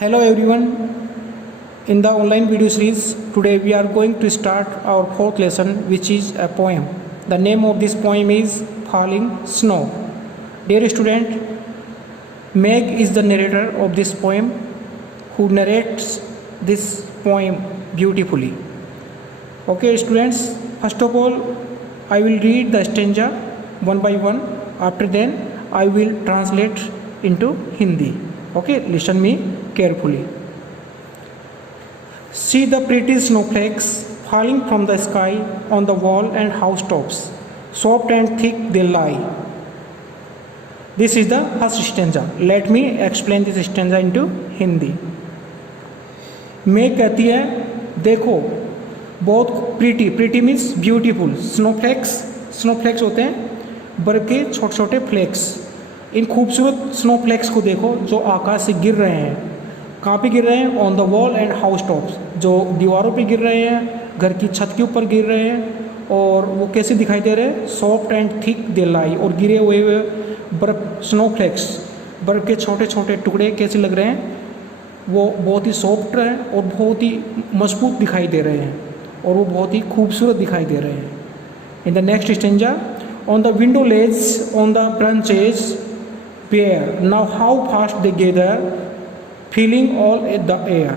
Hello everyone, in the online video series today we are going to start our fourth lesson, which is a poem. The name of this poem is Falling Snow. Dear student, Meg is the narrator of this poem, who narrates this poem beautifully. Okay students, first of all I will read the stanza one by one. After then I will translate into Hindi. Okay, listen me carefully. See the pretty snowflakes falling from the sky on the wall and housetops. Soft and thick they lie. This is the first stanza. Let me explain this stanza into Hindi. मैं कहती है देखो बहुत pretty means beautiful. Snowflakes होते हैं बर्फ के छोटे छोटे फ्लेक्स. इन खूबसूरत स्नोफ्लेक्स को देखो जो आकाश से गिर रहे हैं. कहाँ पे गिर रहे हैं? On the wall and house tops, जो दीवारों पे गिर रहे हैं, घर की छत के ऊपर गिर रहे हैं. और वो कैसे दिखाई दे रहे हैं? सॉफ्ट एंड थिक दे लाई. और गिरे हुए बर्फ स्नोफ्लेक्स, बर्फ के छोटे छोटे टुकड़े कैसे लग रहे हैं? वो बहुत ही सॉफ्ट हैं और बहुत ही मजबूत दिखाई दे रहे हैं और वो बहुत ही खूबसूरत दिखाई दे रहे हैं. In the next stanza, on the window ledge on the branches bare now how fast they gather filling all at the air.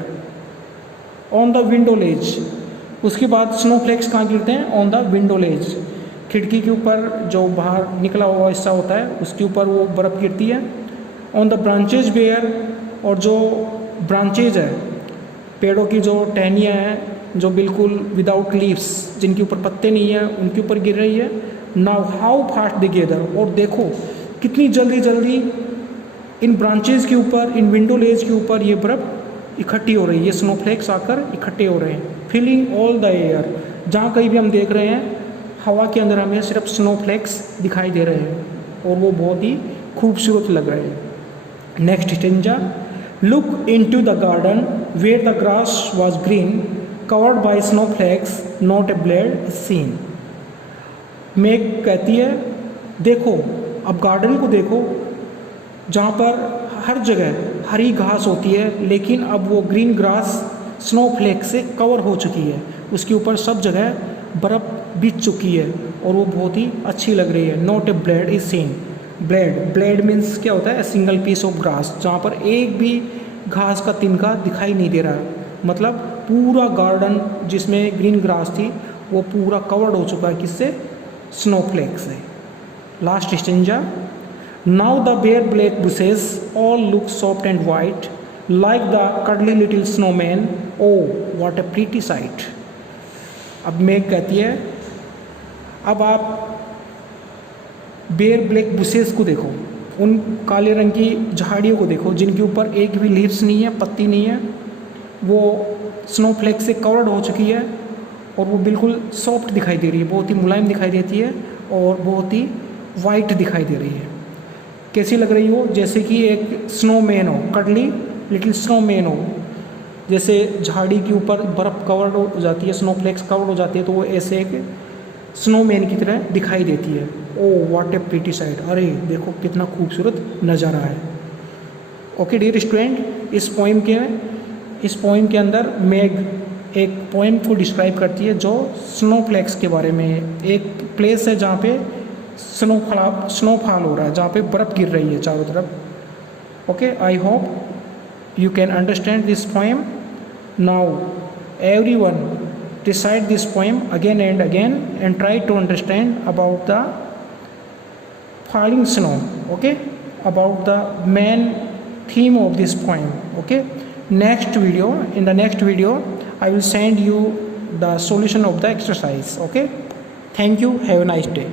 On the window ledge, उसके बाद स्नोफ्लेक्स कहाँ गिरते हैं? ऑन द विंडो लेज, खिड़की के ऊपर जो बाहर निकला हुआ हिस्सा होता है उसके ऊपर वो बर्फ़ गिरती है. ऑन द ब्रांचेज बेयर, और जो ब्रांचेज है, पेड़ों की जो टहनियाँ हैं जो बिल्कुल विदाउट लीव्स, जिनके ऊपर पत्ते नहीं हैं, उनके ऊपर गिर रही है. Now how fast they gather, और देखो कितनी जल्दी इन ब्रांचेज के ऊपर, इन विंडो लेज के ऊपर ये बर्फ़ इकट्ठी हो रही है. ये स्नोफ्लेक्स आकर इकट्ठे हो रहे हैं. फीलिंग ऑल द एयर, जहाँ कहीं भी हम देख रहे हैं हवा के अंदर हमें सिर्फ स्नोफ्लेक्स दिखाई दे रहे हैं और वो बहुत ही खूबसूरत लग रहे हैं. Next stanza, look into the garden where the grass was green covered by snowflakes not a blade seen. Megh कहती है देखो, अब गार्डन को देखो जहाँ पर हर जगह हरी घास होती है, लेकिन अब वो ग्रीन ग्रास स्नोफ्लेक्स से कवर हो चुकी है. उसके ऊपर सब जगह बर्फ़ बिछ चुकी है और वो बहुत ही अच्छी लग रही है. Not a blade is seen. Blade means क्या होता है? A single piece of grass, जहाँ पर एक भी घास का तिनका दिखाई नहीं दे रहा. मतलब पूरा गार्डन जिसमें ग्रीन ग्रास थी वो पूरा कवर्ड हो चुका है. किससे? स्नोफ्लेक्स से. Last stanza, now the bare black bushes all look soft and white like the cuddly little snowman. Oh what a pretty sight. अब मेघ कहती है अब आप बेयर ब्लैक बुशेस को देखो, उन काले रंग की झाड़ियों को देखो जिनके ऊपर एक भी लीव्स नहीं है, पत्ती नहीं है. वो स्नोफ्लेक्स से कवर्ड हो चुकी है और वो बिल्कुल सॉफ्ट दिखाई दे रही है, बहुत ही मुलायम दिखाई देती है और बहुत ही वाइट दिखाई दे रही है. कैसी लग रही हो? जैसे कि एक स्नोमैन हो, कडली लिटिल स्नोमैन हो. जैसे झाड़ी के ऊपर बर्फ़ कवर्ड हो जाती है, स्नोफ्लेक्स कवर्ड हो जाती है, तो वो ऐसे एक स्नोमैन की तरह दिखाई देती है. ओ व्हाट ए प्रीटी साइट. अरे देखो कितना खूबसूरत नज़ारा है. ओके डियर स्टूडेंट, इस पोइम के अंदर मेघ एक पोइम को डिस्क्राइब करती है जो स्नोफ्लेक्स के बारे में है. एक प्लेस है जहाँ पे स्नोफॉल हो रहा है, जहाँ पे बर्फ़ गिर रही है चारों तरफ. Okay, I hope you can understand this poem. Now everyone recite this poem again and again and try to understand about the falling snow. Okay, about the main theme of this poem. Okay, in the next video I will send you the solution of the exercise. Okay, thank you, have a nice day.